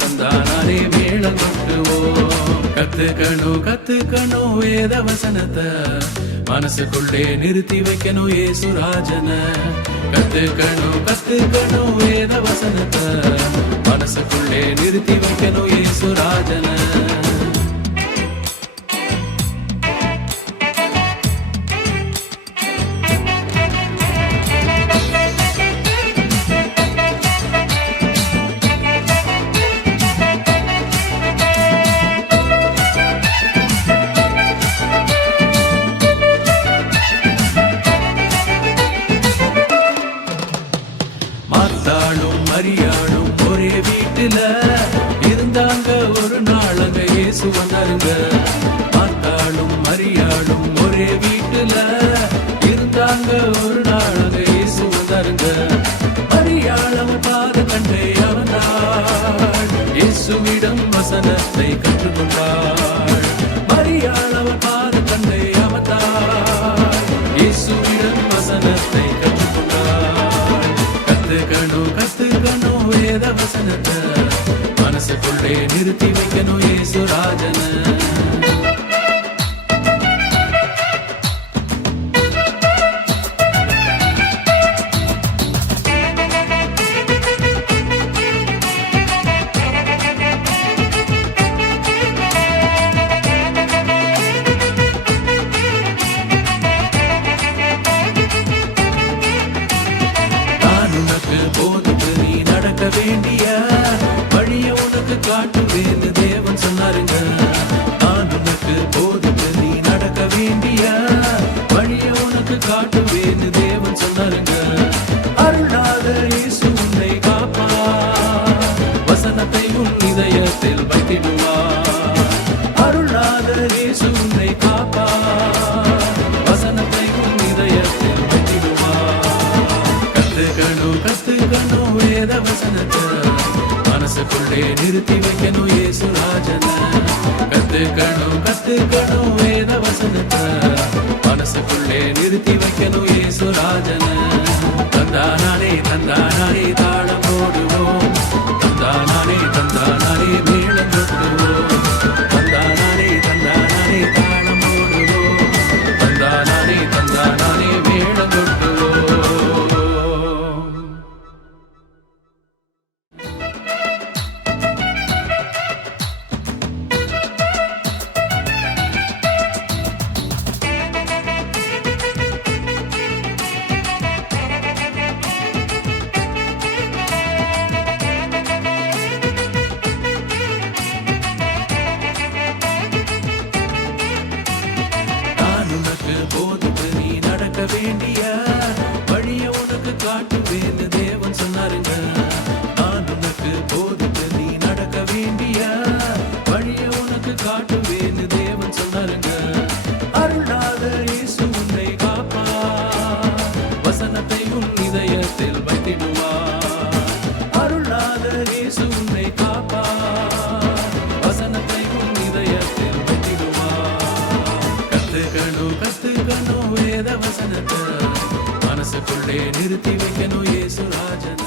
தந்தானே மேளம் கொட்டுவோம். கத்துக்கணும் வேத வசனத்தை மனசுக்குள்ளே நிறுத்தி வைக்கணும் ஏசுராஜன. கத்துக்கணும் வேத வசனத்தை மனசுக்குள்ளே நிறுத்தி வைக்கணும் ஏசுராஜன. மாத்தாளும் மரியாளும் ஒரே வீட்டுல இருந்தாங்க, ஒரு நாள் அங்க இயேசு வந்தாருங்க. மாத்தாளும் மரியாளும் ஒரே வீட்டுல இருந்தாங்க, ஒரு நாள் அங்க இயேசு வந்தாருங்க. மரியாளம் பாத கண்டே அவனாள் இயேசுவிடம் வசனத்தை கற்றுக்கொண்டாள். மரியாளம் பாத கண்டே அவனாள் இயேசுவிடம் வசனத்தை கத்துக்கணும் வேத வசனத்தை மனசுக்குள்ளே நிறுத்தி வைக்கணும் ஏசுராஜன. போதுக்கு நீ நடக்க வேண்டிய வழிய உனக்கு காட்டுவேன்னு தேவன் சொன்னாருங்க. நான் உனக்கு போதுக்கு நீ நடக்க வேண்டிய வழிய உனக்கு காட்டுவேன்னு தேவன் சொன்னாருங்க. அருளாத இயேசு உன்னை காப்பா, வசனத்தை உன் இதயத்தில் வைத்திடுவார். அருளாத இயேசு உன்னை காப்பா, வசனத்தை உன் இதயத்தில் வைத்திடுவார். கத்துக்கணும் வேத வசனத்தை மனசுக்குள்ளே நிறுத்தி வைக்கணும் ஏசுராஜன. கத்துக்கணும் வேத வசனத்தை மனசுக்குள்ளே நிறுத்தி வைக்கணும் ஏசுராஜன. தந்தானே தாளம் போடுவோம், தந்தானே மேளம் கொட்டுவோம். தந்தானே தாளம் போடுவோம், தந்தானே மேளம் கொட்டுவோம். போதுக்கு நீ நடக்க வேண்டிய வழிய உனக்கு காட்டுவேன்னு தேவன் சொன்னாருங்க. நான் உனக்கு போதுக்கு நீ நடக்க வேண்டிய வழிய உனக்கு காட்டுவேன்னு தேவன் சொன்னாருங்க. அருளாத இயேசு உன்னை காப்பா, வசனத்தை உன் இதயத்தில் வைத்திடுவார். அருளாத இயேசு உன்னை காப்பா, வசனத்தை உன் இதயத்தில் வைத்திடுவார். கத்துக்கணும் வேத வசனத்தை மனசுக்குள்ளே நிறுத்தி வைக்கணும் ஏசுராஜன.